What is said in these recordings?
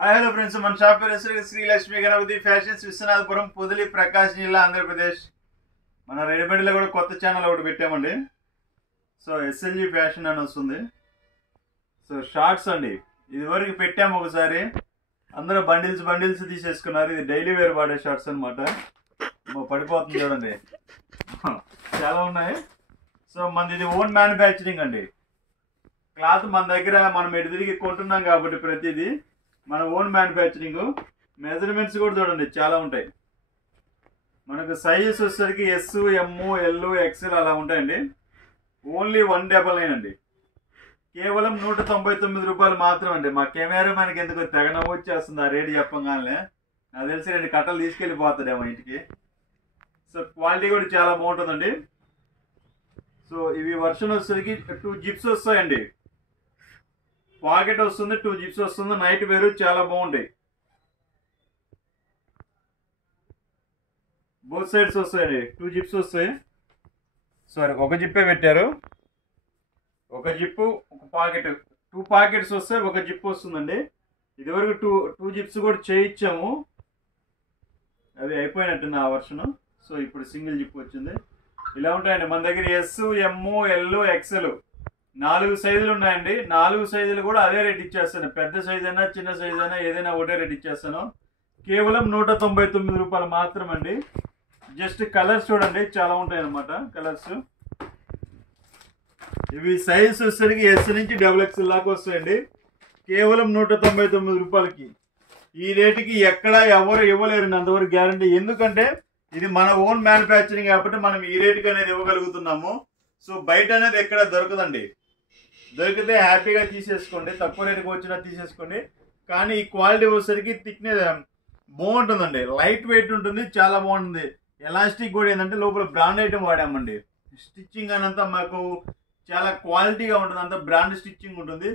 Hi hello friends, మన shop పేరు Shri Lakshmi Ganapati fashions, Viswanathapuram, Podili, ప్రకాశం జిల్లా, ఆంధ్రప్రదేశ్. మన రెడీమేడ్లో కూడా కొత్త ఛానల్ ఒకటి పెట్టామండి. సో ఎస్ఎల్జీ ఫ్యాషన్ అని వస్తుంది. సో షార్ట్స్ అండి, ఇది వరకు పెట్టాము ఒకసారి, అందరూ బండిల్స్ తీసేసుకున్నారు. ఇది డైలీ వేర్ వాడే షార్ట్స్ అనమాట. పడిపోతుంది చూడండి, చాలా ఉన్నాయి. సో మనది ఇది ఓన్ మ్యానుఫ్యాక్చరింగ్ అండి. క్లాత్ మన దగ్గర మనం ఎటు తిరిగి కొంటున్నాం కాబట్టి ప్రతిదీ మన ఓన్ మ్యానుఫ్యాక్చరింగ్. మెజర్మెంట్స్ కూడా చూడండి చాలా ఉంటాయి. మనకు సైజెస్ వచ్చేసరికి ఎస్, ఎమ్, ఎల్, ఎక్స్ఎల్ అలా ఉంటాయండి. ఓన్లీ 199 అండి. కేవలం 199 రూపాయలు మాత్రం అండి. మా కెమెరా మనకి ఎందుకు తెగ నవ్వు వచ్చేస్తుంది ఆ రేటు చెప్పగానే. నాకు తెలిసి 2 కట్టలు తీసుకెళ్ళిపోతాడేమో ఇంటికి. సో క్వాలిటీ కూడా చాలా బాగుంటుందండి. సో ఇవి వర్షన్ వచ్చేసరికి 2 జిప్స్ వస్తాయండి. పాకెట్ వస్తుంది, 2 జిప్స్ వస్తుంది. నైట్ వేరు చాలా బాగుంటాయి. బోత్ సైడ్స్ వస్తాయండి, 2 జిప్స్ వస్తాయి. సారీ, ఒక జిప్పే పెట్టారు. ఒక జిప్పు, ఒక పాకెట్, 2 పాకెట్స్ వస్తాయి, ఒక జిప్ వస్తుందండి. ఇదివరకు 2 జిప్స్ కూడా చేయించాము, అవి అయిపోయినట్టుంది ఆ వర్షన్. సో ఇప్పుడు సింగిల్ జిప్ వచ్చింది. ఇలా ఉంటాయండి మన దగ్గర. ఎస్, ఎమ్, ఎల్, ఎక్స్ఎల్ 4 సైజులు ఉన్నాయండి. 4 సైజులు కూడా అదే రేట్ ఇచ్చేస్తాను. పెద్ద సైజ్ అయినా చిన్న సైజ్ అయినా ఏదైనా ఒకటే రేట్ ఇచ్చేస్తాను. కేవలం 199 రూపాయలు మాత్రం అండి. జస్ట్ కలర్స్ చూడండి, చాలా ఉంటాయి అన్నమాట కలర్స్. ఇవి సైజ్ వచ్చేసరికి ఎస్ నుంచి XXL దాకా వస్తాయండి. కేవలం 199 రూపాయలకి. ఈ రేటుకి ఎక్కడ ఎవరు ఇవ్వలేరు, అంతవరకు గ్యారంటీ. ఎందుకంటే ఇది మన ఓన్ మ్యానుఫ్యాక్చరింగ్ కాబట్టి మనం ఈ రేటుకి అనేది ఇవ్వగలుగుతున్నాము. సో బయట అనేది ఎక్కడ దొరకదండి. దొరికితే హ్యాపీగా తీసేసుకోండి, తక్కువ రేటుకి వచ్చినా తీసేసుకోండి. కానీ ఈ క్వాలిటీ వచ్చేసరికి థిక్నెస్ బాగుంటుందండి, లైట్ వెయిట్ ఉంటుంది, చాలా బాగుంటుంది. ఎలాస్టిక్ కూడా ఏంటంటే లోపల బ్రాండ్ ఐటమ్ వాడామండి. స్టిచ్చింగ్ అనంతా మాకు చాలా క్వాలిటీగా ఉంటుంది, అంతా బ్రాండ్ స్టిచ్చింగ్ ఉంటుంది.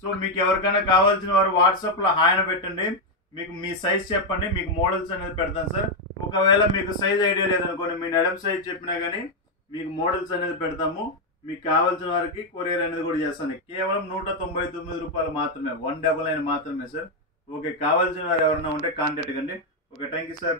సో మీకు ఎవరికైనా కావాల్సిన వారు వాట్సాప్లో హాయన పెట్టండి, మీకు మీ సైజ్ చెప్పండి, మీకు మోడల్స్ అనేది పెడతాను సార్. ఒకవేళ మీకు సైజ్ ఐడియా లేదనుకోండి, మీ నడుం సైజ్ చెప్పినా కానీ మీకు మోడల్స్ అనేది పెడతాము. మీకు కావాల్సిన వారికి కొరియర్ అనేది కూడా చేస్తాను. కేవలం 199 రూపాయలు మాత్రమే, 199 మాత్రమే సార్. ఓకే, కావాల్సిన వారు ఎవరైనా ఉంటే కాంటాక్ట్ కండి. Okay, thank you sir.